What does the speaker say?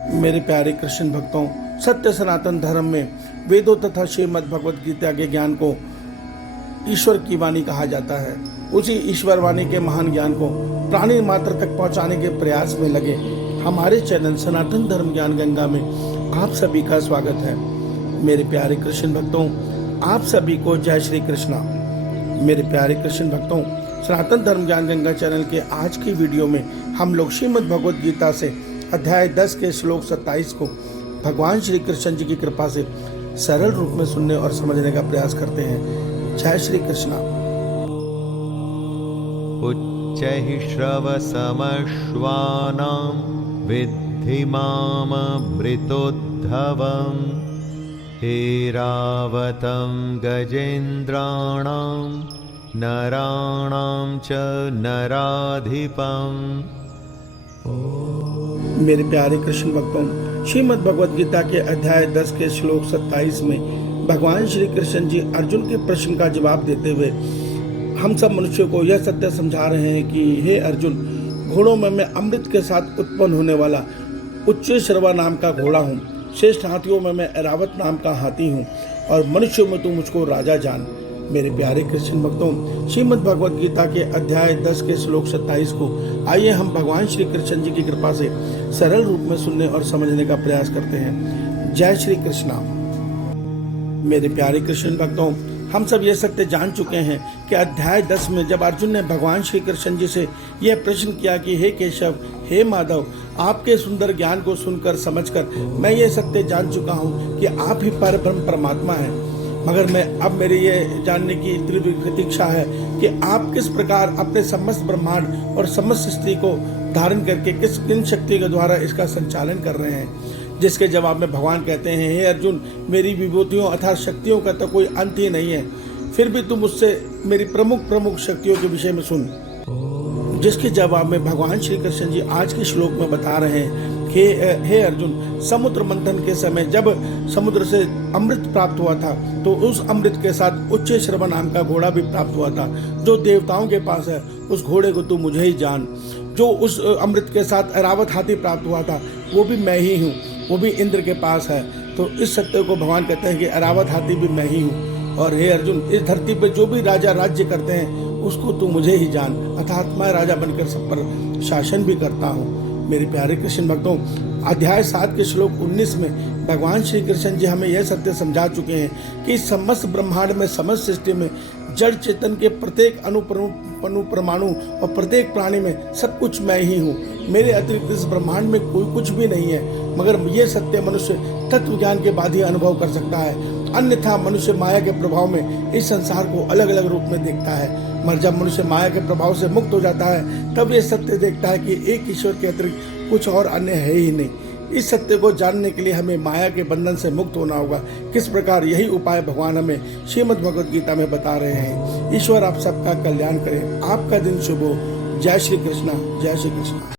मेरे प्यारे कृष्ण भक्तों, सत्य सनातन धर्म में वेदों तथा श्रीमद् भगवद गीता के ज्ञान को ईश्वर की वाणी कहा जाता है। उसी ईश्वर वाणी के महान ज्ञान को प्राणी मात्र तक पहुंचाने के प्रयास में लगे हमारे चैनल सनातन धर्म ज्ञान गंगा में आप सभी का स्वागत है। मेरे प्यारे कृष्ण भक्तों, आप सभी को जय श्री कृष्णा। मेरे प्यारे कृष्ण भक्तों, सनातन धर्म ज्ञान गंगा चैनल के आज की वीडियो में हम लोग श्रीमद् भगवद गीता से अध्याय 10 के श्लोक 27 को भगवान श्री कृष्ण जी की कृपा से सरल रूप में सुनने और समझने का प्रयास करते हैं। जय श्री कृष्णा। उच्चैः श्रवसमश्वानां विद्धि माममृतोद्धवम् ऐरावतं गजेन्द्राणां नराणां च नराधिपम्। मेरे प्यारे कृष्ण भक्तों, श्रीमद् भगवद गीता के अध्याय 10 के श्लोक 27 में भगवान श्री कृष्ण जी अर्जुन के प्रश्न का जवाब देते हुए हम सब मनुष्यों को यह सत्य समझा रहे हैं कि हे अर्जुन, घोड़ों में मैं अमृत के साथ उत्पन्न होने वाला उच्च श्रवा नाम का घोड़ा हूँ। श्रेष्ठ हाथियों में मैं ऐरावत नाम का हाथी हूँ और मनुष्यों में तू मुझको राजा जान। मेरे प्यारे कृष्ण भक्तों, श्रीमद् भगवद गीता के अध्याय 10 के श्लोक 27 को आइए हम भगवान श्री कृष्ण जी की कृपा से सरल रूप में सुनने और समझने का प्रयास करते हैं। जय श्री कृष्णा। मेरे प्यारे कृष्ण भक्तों, हम सब ये सत्य जान चुके हैं कि अध्याय 10 में जब अर्जुन ने भगवान श्री कृष्ण जी से यह प्रश्न किया कि हे केशव, हे माधव, आपके सुंदर ज्ञान को सुनकर समझकर मैं ये सत्य जान चुका हूँ कि आप ही परब्रह्म परमात्मा हैं, मगर मैं अब मेरी ये जानने की तीव्र प्रतीक्षा है कि आप किस प्रकार अपने समस्त ब्रह्मांड और समस्त सृष्टि को धारण करके किन शक्ति के द्वारा इसका संचालन कर रहे हैं। जिसके जवाब में भगवान कहते हैं, हे अर्जुन, मेरी विभूतियों अर्थात शक्तियों का तो कोई अंत ही नहीं है, फिर भी तुम मुझसे मेरी प्रमुख शक्तियों के विषय में सुन। जिसके जवाब में भगवान श्री कृष्ण जी आज के श्लोक में बता रहे हैं कि हे अर्जुन, समुद्र मंथन के समय जब समुद्र से अमृत प्राप्त हुआ था तो उस अमृत के साथ उच्च श्रवा नाम का घोड़ा भी प्राप्त हुआ था जो देवताओं के पास है। उस घोड़े को तू मुझे ही जान। जो उस अमृत के साथ ऐरावत हाथी प्राप्त हुआ था वो भी मैं ही हूँ, वो भी इंद्र के पास है। तो इस सत्य को भगवान कहते हैं कि ऐरावत हाथी भी मैं ही हूँ। और हे अर्जुन, इस धरती पर जो भी राजा राज्य करते हैं उसको तू मुझे ही जान, अर्थात मैं राजा बनकर सब पर शासन भी करता हूँ। मेरे प्यारे कृष्ण भक्तों, अध्याय 7 के श्लोक 19 में भगवान श्री कृष्ण जी हमें यह सत्य समझा चुके हैं कि समस्त ब्रह्मांड में, समस्त सृष्टि में, जड़ चेतन के प्रत्येक अणु परमाणु और प्रत्येक प्राणी में सब कुछ मैं ही हूँ। मेरे अतिरिक्त इस ब्रह्मांड में कोई कुछ भी नहीं है, मगर ये सत्य मनुष्य तत्व ज्ञान के बाद ही अनुभव कर सकता है। अन्यथा मनुष्य माया के प्रभाव में इस संसार को अलग अलग रूप में देखता है। मगर जब मनुष्य माया के प्रभाव से मुक्त हो जाता है तब ये सत्य देखता है कि एक ईश्वर के अतिरिक्त कुछ और अन्य है ही नहीं। इस सत्य को जानने के लिए हमें माया के बंधन से मुक्त होना होगा। किस प्रकार, यही उपाय भगवान हमें श्रीमद् भगवद गीता में बता रहे हैं। ईश्वर आप सबका कल्याण करे, आपका दिन शुभ हो। जय श्री कृष्णा, जय श्री कृष्णा।